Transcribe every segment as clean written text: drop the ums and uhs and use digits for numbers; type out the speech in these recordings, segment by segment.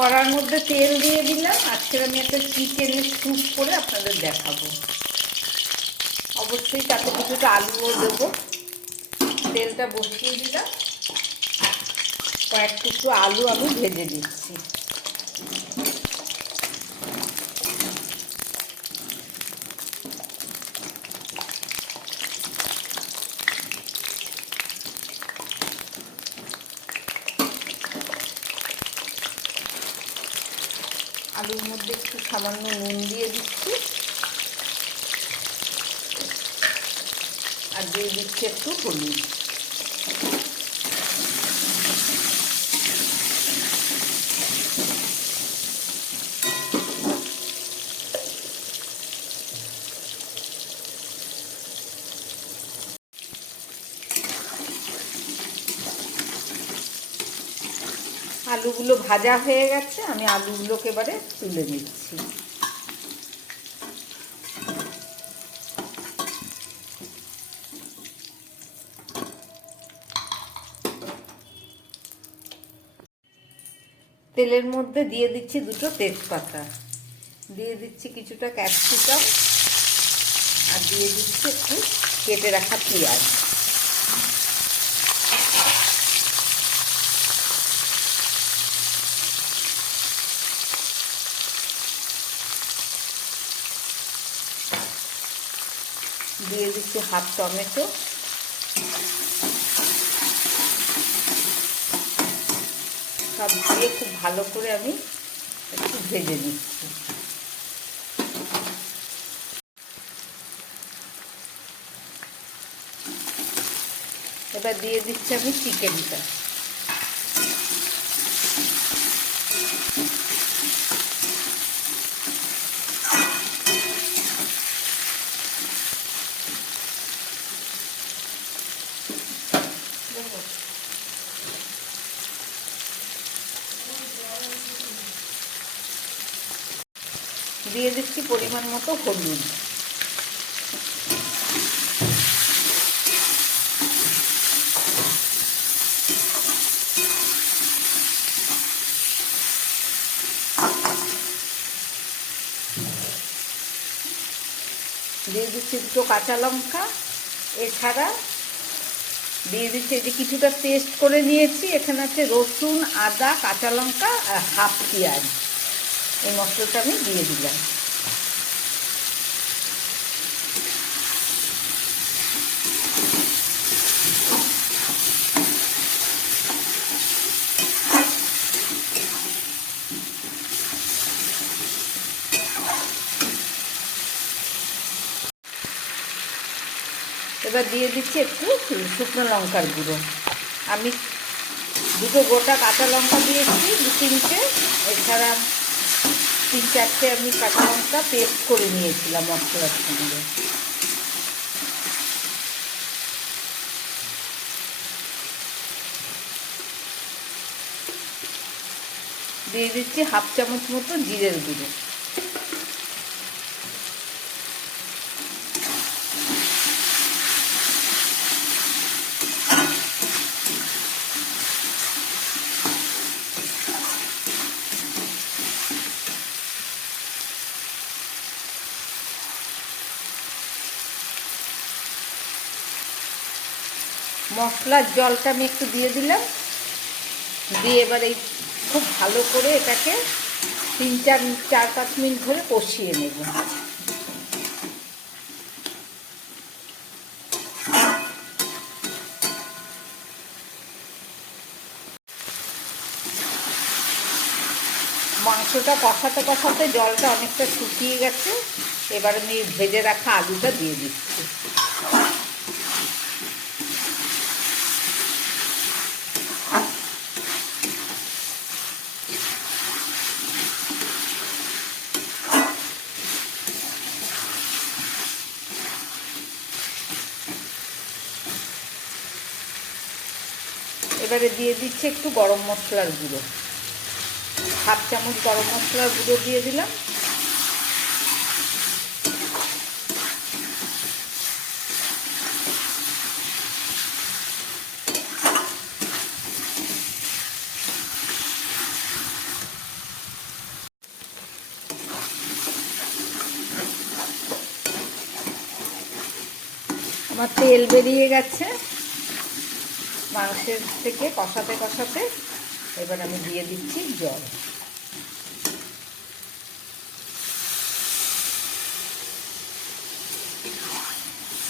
কড়ার মধ্যে তেল দিয়ে দিলাম। আজকের আমি একটা চিকেনের স্যুপ করে আপনাদের দেখাবো। অবশ্যই তাতে কিছুটা আলুও দেবো। তেলটা বসিয়ে দিলাম, কয়েক টুকরো আলু আমি ভেজে দিচ্ছি। আলুর মধ্যে একটু সামান্য নুন দিয়ে দিচ্ছি, আর দিয়ে দিচ্ছি একটু হলুদ। আলুগুলো ভাজা হয়ে গেছে, আমি আলুগুলোকে এবারে তুলে নিচ্ছি। তেলের মধ্যে দিয়ে দিচ্ছি দুটো তেজপাতা, দিয়ে দিচ্ছি কিছুটা ক্যাপসিকাম, আর দিয়ে দিচ্ছি একটু কেটে রাখা পেঁয়াজ। দিয়ে দিচ্ছি হাফ টমেটো, সব দিয়ে খুব ভালো করে আমি একটু ভেজে নিচ্ছি। এবার দিয়ে দিচ্ছি আমি চিকেনটা। দিয়ে দিচ্ছি পরিমাণ মতো হলুদ। দিয়ে দিচ্ছি দুটো কাঁচা লঙ্কা। এছাড়া দিয়ে দিচ্ছি এই যে কিছুটা পেস্ট করে নিয়েছি, এখানে আছে রসুন, আদা, কাঁচা লঙ্কা আর হাফ পেঁয়াজ। এই মশলাটা আমি দিয়ে দিলাম। এবার দিয়ে দিচ্ছি একটু শুকনো লঙ্কার গুঁড়ো। আমি দুটো গোটা কাঁচা লঙ্কা দিয়েছি, দু তিনটে। এছাড়া 3-4টে আমি কাঁচা লঙ্কা পেস্ট করে নিয়েছিলাম মশলার সঙ্গে। দিয়ে দিচ্ছি হাফ চামচ মতো জিরের গুঁড়ো। মশলার জলটা আমি একটু দিয়ে দিলাম, দিয়ে এবার এই খুব ভালো করে এটাকে 3-4-5 মিনিট ধরে কষিয়ে নেব। মাংসটা কষাতে কষাতে জলটা অনেকটা শুকিয়ে গেছে। এবার আমি ভেজে রাখা আলুটা দিয়ে দিচ্ছি। এবারে দিয়ে দিচ্ছি একটু গরম মশলার গুঁড়ো, হাফ চামচ গরম মশলার গুঁড়ো দিয়ে দিলাম। আমার তেল বেরিয়ে গেছে মাংসের থেকে কষাতে কষাতে। এবার আমি দিয়ে দিচ্ছি জল।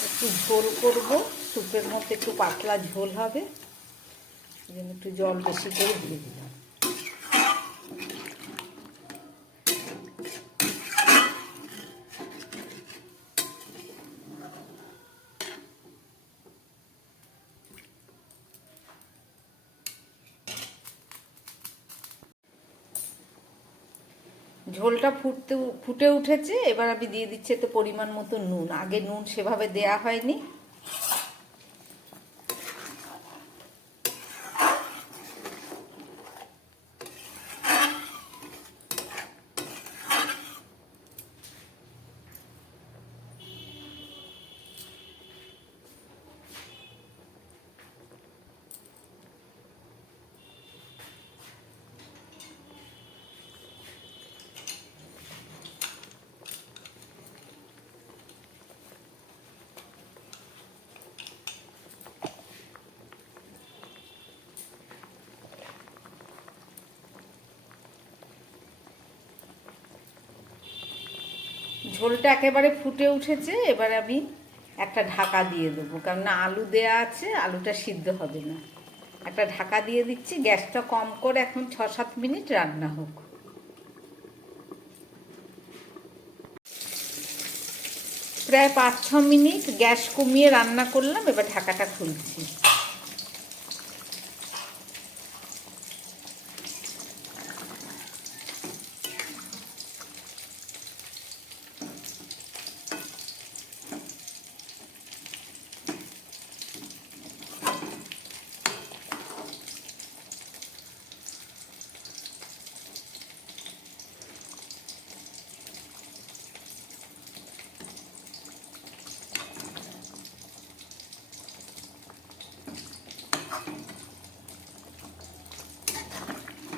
একটু ঝোল করব, স্যুপের মধ্যে একটু পাতলা ঝোল হবে, এই জন্য একটু জল বেশি করে দিয়ে দিলাম। ঝোলটা ফুটে উঠেছে। এবার আমি দিয়ে দিচ্ছি এতে পরিমাণ মতো নুন। আগে নুন সেভাবে দেয়া হয়নি। ঝোলটা একেবারে ফুটে উঠেছে। এবার আমি একটা ঢাকা দিয়ে দেবো, কারণ না আলু দেয়া আছে, আলুটা সিদ্ধ হবে না। একটা ঢাকা দিয়ে দিচ্ছি। গ্যাসটা কম করে এখন 6-7 মিনিট রান্না হোক। প্রায় 5-6 মিনিট গ্যাস কমিয়ে রান্না করলাম। এবার ঢাকাটা খুলছি।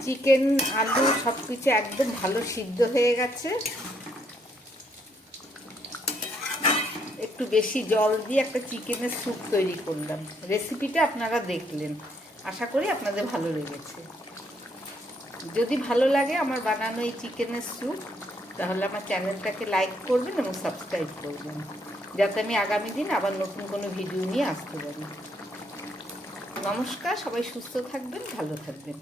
চিকেন আলু সব কিছু একদম ভালো সিদ্ধ হয়ে গেছে। একটু বেশি জল দিয়ে একটা চিকেনের স্যুপ তৈরি করলাম। রেসিপিটা আপনারা দেখলেন, আশা করি আপনাদের ভালো লেগেছে। যদি ভালো লাগে আমার বানানো এই চিকেনের স্যুপ, তাহলে আমার চ্যানেলটাকে লাইক করবেন এবং সাবস্ক্রাইব করবেন, যাতে আমি আগামী দিন আবার নতুন কোনো ভিডিও নিয়ে আসতে পারি। নমস্কার, সবাই সুস্থ থাকবেন, ভালো থাকবেন।